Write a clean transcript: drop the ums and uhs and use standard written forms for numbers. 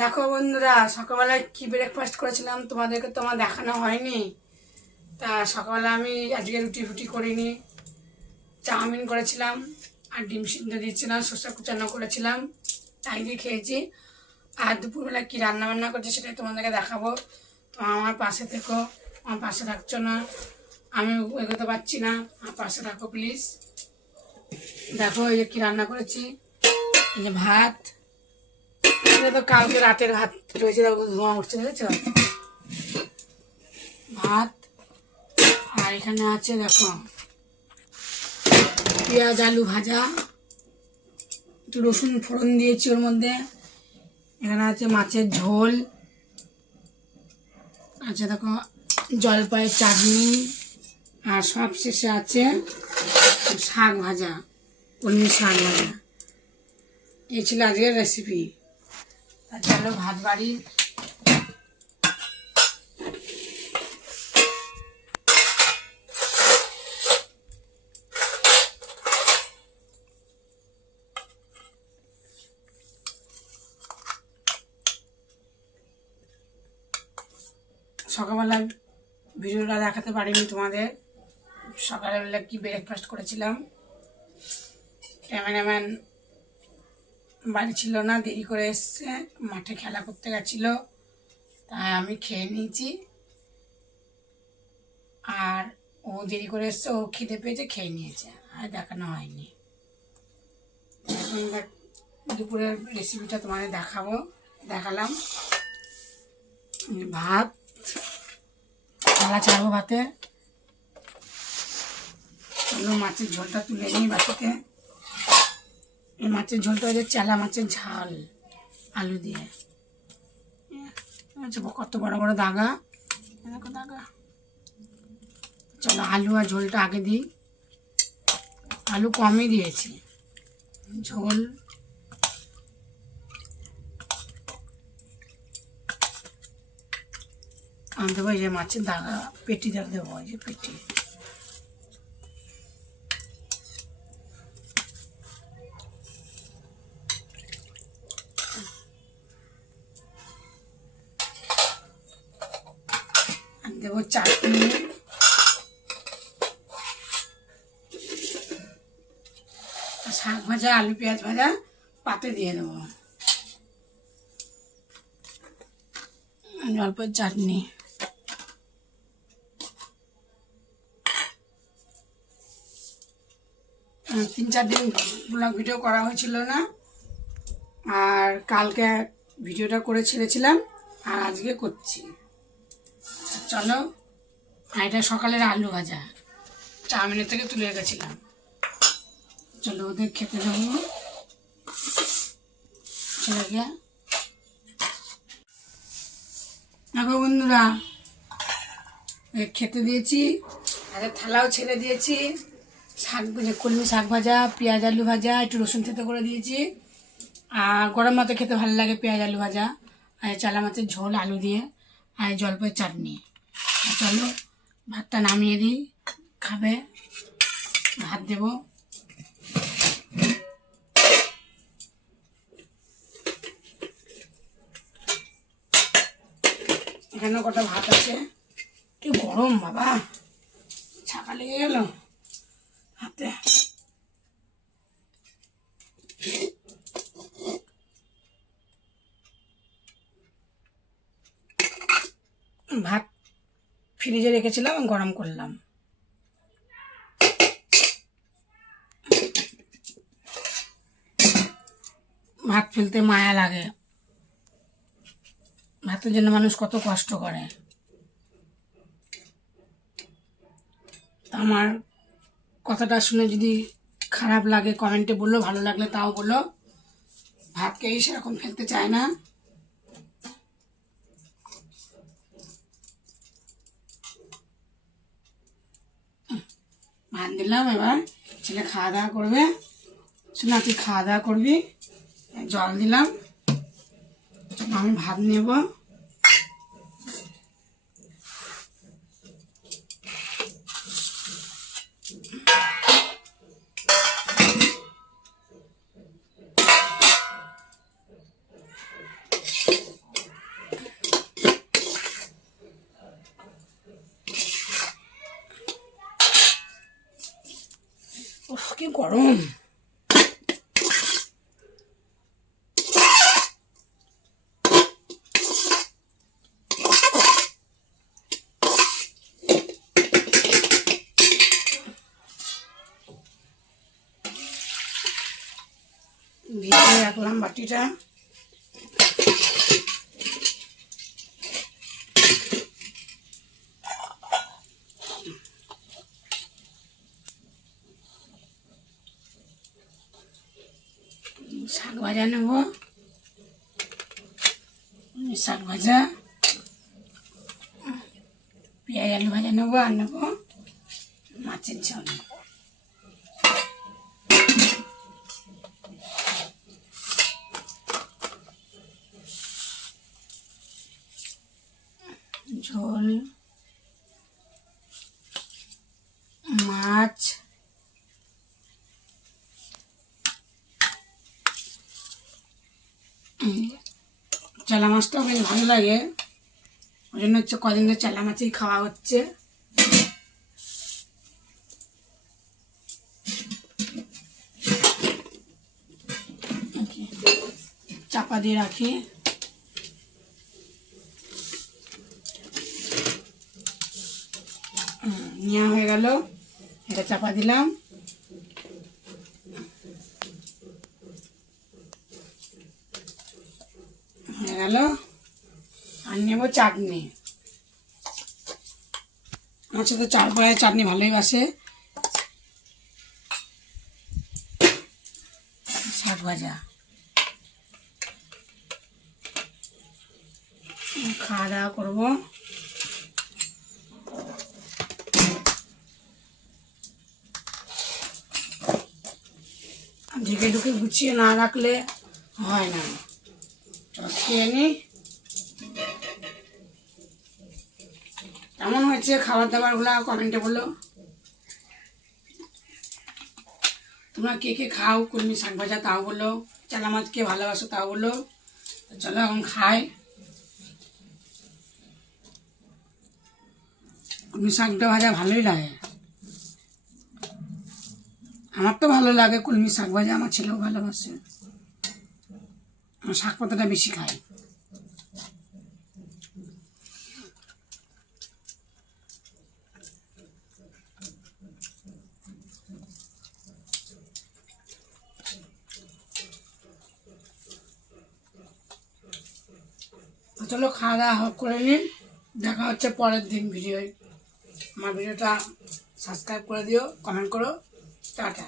দেখো বন্ধুরা, সকালবেলায় কি ব্রেকফাস্ট করেছিলাম তোমাদেরকে তো আমার দেখানো হয়নি। তা সকালবেলা আমি আজকে রুটি ফুটি করিনি, চাউমিন করেছিলাম আর ডিম সিদ্ধ দিয়েছিলাম, শসা কুচানো করেছিলাম, তাই দিয়ে খেয়েছি। আর দুপুরবেলা কী রান্নাবান্না করছি সেটাই তোমাদেরকে দেখাবো। তো আমার পাশে থেকো, আমার পাশে থাকছো না, আমি এগোতে পারছি না, আমার পাশে থাকো প্লিজ। দেখো এই যে কী রান্না করেছি, এই যে ভাত, এটা তো কালকে রাতের ভাত রয়েছে, দেখো ধোঁয়া উঠছে, দেখেছো? ভাত। আর এখানে আছে দেখো পেঁয়াজ আলু ভাজা, একটু রসুন ফোড়ন দিয়েছি ওর মধ্যে। এখানে আছে মাছের ঝোল, আছে দেখো জলপাইয়ের চাটনি, আর সব শেষে আছে শাক ভাজা, কলমি শাক ভাজা। এই ছিল আজকের রেসিপি। আর চলো ভাত বাড়ি। সকালবেলা ভিডিওটা দেখাতে পারিনি তোমাদের, সকালবেলা কি ব্রেকফাস্ট করেছিলাম। ক্যামেরাম্যান বাড়ি ছিল না, দেরি করে এসছে, মাঠে খেলা করতে গেছিলো, তাই আমি খেয়ে নিয়েছি। আর ও দেরি করে এসছে, ও খিদে পেয়েছে, খেয়ে নিয়েছে, আর দেখানো হয়নি। এখন দুপুরের রেসিপিটা তোমাদের দেখালাম। ভাত, থালা ছাড়বো ভাতে। মাছের ঝোলটা তুলে নিই বাটিতে। এই মাছের ঝোলটা হচ্ছে চেলা মাছের ঝাল, আলু দিয়ে। কত বড় বড় দাগা, দেখো দাগা। চলো আলু আর ঝোলটা আগে দিই। আলু কমই দিয়েছি, ঝোল আমি দেবো। এই যে মাছের দাগা পেটিটা দেবো, এই যে পেটি। দেবো চাটনি, শাক ভাজা, আলু পেঁয়াজ ভাজা পাতে দিয়ে দেবো, জলপাইয়ের চাটনি। 3-4 দিন ব্লগ ভিডিও করা হয়েছিল না, আর কালকে ভিডিওটা করে ছেড়েছিলাম, আর আজকে করছি। চলো, এটা সকালের আলু ভাজা, চাউমিনের থেকে তুলে রেখেছিলাম। চলো ওদের খেতে দেবো ছেলেকে। দেখো বন্ধুরা, খেতে দিয়েছি, আর থালাও ছেড়ে দিয়েছি। শাক, কলমি শাক ভাজা, পেঁয়াজ আলু ভাজা, একটু রসুন থেতো করে দিয়েছি। আর গরম ভাতে খেতে ভালো লাগে পেঁয়াজ আলু ভাজা, আর চালা মাছের ঝোল আলু দিয়ে, আর জলপাইয়ের চাটনি। চলো ভাতটা নামিয়ে দিই, খাবে। ভাত দেবো। এখানেও কটা ভাত আছে। কি গরম বাবা, ছাকা লেগে গেল হাতে। ভাত ফ্রিজে রেখেছিলাম, গরম করলাম। ভাত ফেলতে মায়া লাগে, ভাতের জন্য মানুষ কত কষ্ট করে। আমার কথাটা শুনে যদি খারাপ লাগে কমেন্টে বললো, ভালো লাগলে তাও বলো। ভাতকেই সেরকম ফেলতে চায় না। ভাত দিলাম, এবার ছেলে খাওয়া দাওয়া করবে। শোনা, তুই খাওয়া দাওয়া করবি। জল দিলাম, আমি ভাত নেব। গরম। ভিজিয়ে রাখলাম বাটিটা। শাক ভাজা নেব, শাক ভাজা, পেঁয়াজ আলু ভাজা নেবো, আর নেবো মাছের ঝোল। ঝোল, মাছ, চালা মাছটাও বেশ ভালো লাগে, ওই জন্য হচ্ছে কদিন ধরে চালা মাছই খাওয়া হচ্ছে। চাপা দিয়ে রাখি। নেওয়া হয়ে গেল, এটা চাপা দিলাম। হয়ে গেল। আর নেব চাটনি। আমার সাথে চার পায়ে চাটনি ভালোই বাসে। শাক ভাজা, খাওয়া দাওয়া করবো। ঢেকে ঢুকে গুছিয়ে না রাখলে হয় না। খেয়ে নি। কেমন হয়েছে খাবার দাবারগুলো কমেন্টে বলো। তোমরা কে কে খাও কলমি শাক ভাজা তাও বলো, চালা মাছ কে ভালোবাসো তাও বলো। চলো এখন খাই। কলমি শাকটা ভাজা ভালোই লাগে, আমার তো ভালো লাগে কলমি শাক ভাজা, আমার ছেলেও ভালোবাসে। আমার শাক পাতাটা বেশি খাই। চলো খাওয়া দাওয়া করে নিন, দেখা হচ্ছে পরের দিন ভিডিওয়। আমার ভিডিওটা সাবস্ক্রাইব করে দিও, কমেন্ট করো, টাটা।